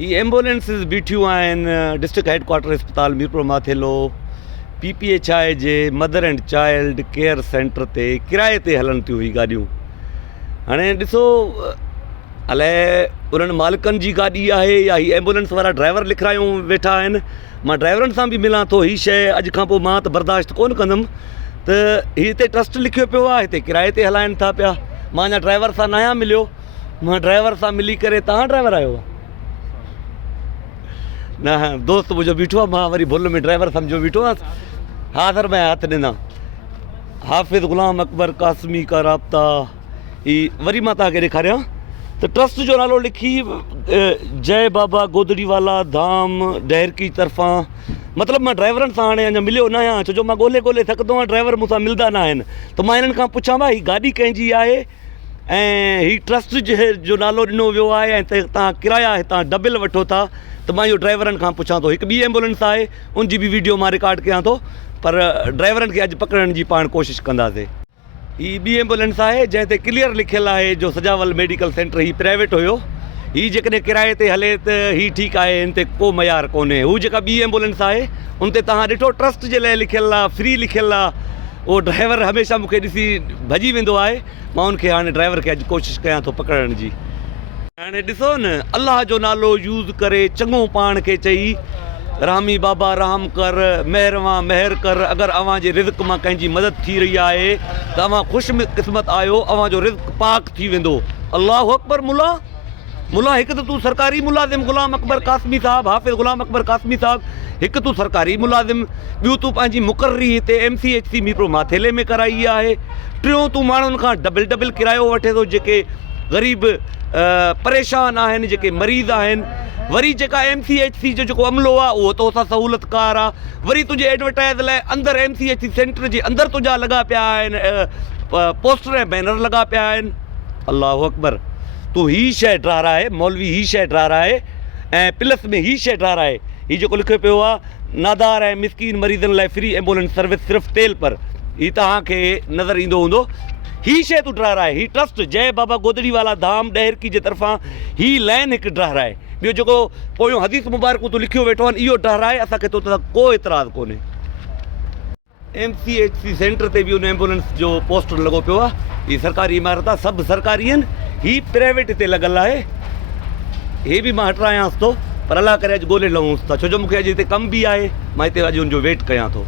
ही एम्बुलेंसिस बीठियूं आहिनि डिस्ट्रिक्ट हेडक्वार्टर अस्पताल मीरपुर माथेलो PPHI जे mother and child care centre ते किराए ते हलनि थियूं ही गाॾियूं। हाणे ॾिसो अलाए उन्हनि मालिकनि जी गाॾी आहे या ही एम्बुलेंस वारा ड्राइवर लिखायूं वेठा आहिनि। मां ड्राइवरनि सां बि मिलां थो, ही शइ अॼु खां पोइ मां त बर्दाश्त कोन कंदुमि त हिते ट्रस्ट लिखियो पियो आहे, हिते किराए ते हलाइनि था पिया। मां अञा ड्राइवर सां न आहियां मिलियो, मां ड्राइवर सां मिली करे तव्हां ड्राइवर आहियो न दोस्त मुंहिंजो बीठो आहे, मां वरी भुल में ड्राइवर सम्झो बीठो आहे। हा सर मैं हथ ॾिना हाफ़िज़ ग़ुलाम अकबर कासमी का राब्ता। ही वरी मां तव्हांखे ॾेखारियां त ट्रस्ट जो नालो लिखी जय बाबा गोदड़ी वाला धाम डहरकी तरफ़ां। मतिलबु मां ड्राइवरनि सां हाणे अञा मिलियो न आहियां, छो जो मां ॻोल्हे ॻोल्हे थकंदो आहियां, ड्राइवर मूंसां मिलंदा न आहिनि। त मां हिननि खां पुछां भाई गाॾी कंहिंजी आहे ऐं ही ट्रस्ट जो नालो ॾिनो वियो आहे ऐं तव्हां किराया हितां डबल वठो था। त मां इहो ड्राइवरनि खां पुछां थो। हिकु ॿी एम्बुलेंस आहे, उनजी बि वीडियो मां रिकॉर्ड कयां थो, पर ड्राइवरनि खे अॼु पकड़ण जी पाण कोशिशि कंदासीं। ही ॿी एम्बुलेंस आहे जंहिं ते क्लियर लिखियलु आहे जो सजावल मेडिकल सेंटर ही प्राइवेट हुयो। ही जेकॾहिं किराए ते हले त ही ठीकु आहे, हिन ते को मयार कोन्हे। हू जेका ॿी एम्बुलेंस आहे उन ते तव्हां ॾिठो ट्रस्ट जे लाइ लिखियलु आहे, फ्री लिखियलु आहे। उहो ड्राइवर हमेशह मूंखे ॾिसी भॼी वेंदो आहे। मां उनखे हाणे ड्राइवर खे अॼु कोशिशि कयां थो पकड़ण जी। हाणे ॾिसो न, अलाह जो नालो यूज़ करे चङो पाण खे चई रामी बाबा राम कर, महिरवा महिर कर। अगरि अव्हां जे रिज़्क़ मां कंहिंजी मदद थी रही आहे त अव्हां ख़ुशकिस्मत आहियो, अव्हां जो रिज़्क़ पाक थी वेंदो। अल्लाहु अकबर। मुला हिकु त तूं सरकारी मुलाज़िम ग़ुलाम अकबर कासमी साहब, हाफ़िज़ ग़ुलाम अकबर कासमी साहब, हिकु तूं सरकारी मुलाज़िम, ॿियूं तूं पंहिंजी मुक़ररी हिते MCHC मीरपुर माथेले में कराई आहे, टियों तूं माण्हुनि खां डबल किरायो वठे थो, जेके ग़रीब परेशान आहिनि, जेके मरीज़ आहिनि। वरी जेका MCHC जो जेको अमलो आहे उहो तोसां सहूलियतकार आहे। वरी तुंहिंजे एडवर्टाइज़ लाइ अंदरि MCHC सेंटर जे अंदरि तुंहिंजा लॻा पिया आहिनि पोस्टर ऐं बैनर लॻा पिया आहिनि। अल्लाहु अकबर। तूं ही शइ ठाराए, मौलवी ही शइ ठाराए ऐं प्लस में ही शइ ठाराए। ही जेको लिखियो पियो आहे नादार ऐं मिसकीन मरीज़नि लाइ फ्री एम्बुलेंस सर्विस सिर्फ़ु तेल पर, ही तव्हांखे नज़र ईंदो हूंदो। ही शइ तूं ठाराए, ही ट्रस्ट जय बाबा गोदड़ी वाला धाम डहरकी जे तरफ़ां ही लाइन हिकु ठाराए। ॿियो जेको पोयों हदीस मुबारकूं तूं लिखियो वेठो आहिनि इहो ठाराए, असांखे तो तां को एतिराज़ कोन्हे। MCHC सेंटर ते बि उन एम्बुलेंस जो पोस्टर लॻो पियो आहे। ही सरकारी इमारत आहे, सभु सरकारी आहिनि, ही प्राइवेट हिते लॻल आहे। हे बि मां हटायांसि थो, पर अलाह करे अॼु ॻोल्हे लहूंसि था, छो जो मूंखे अॼु हिते कमु बि आहे। मां हिते अॼु हुनजो वेट कयां थो।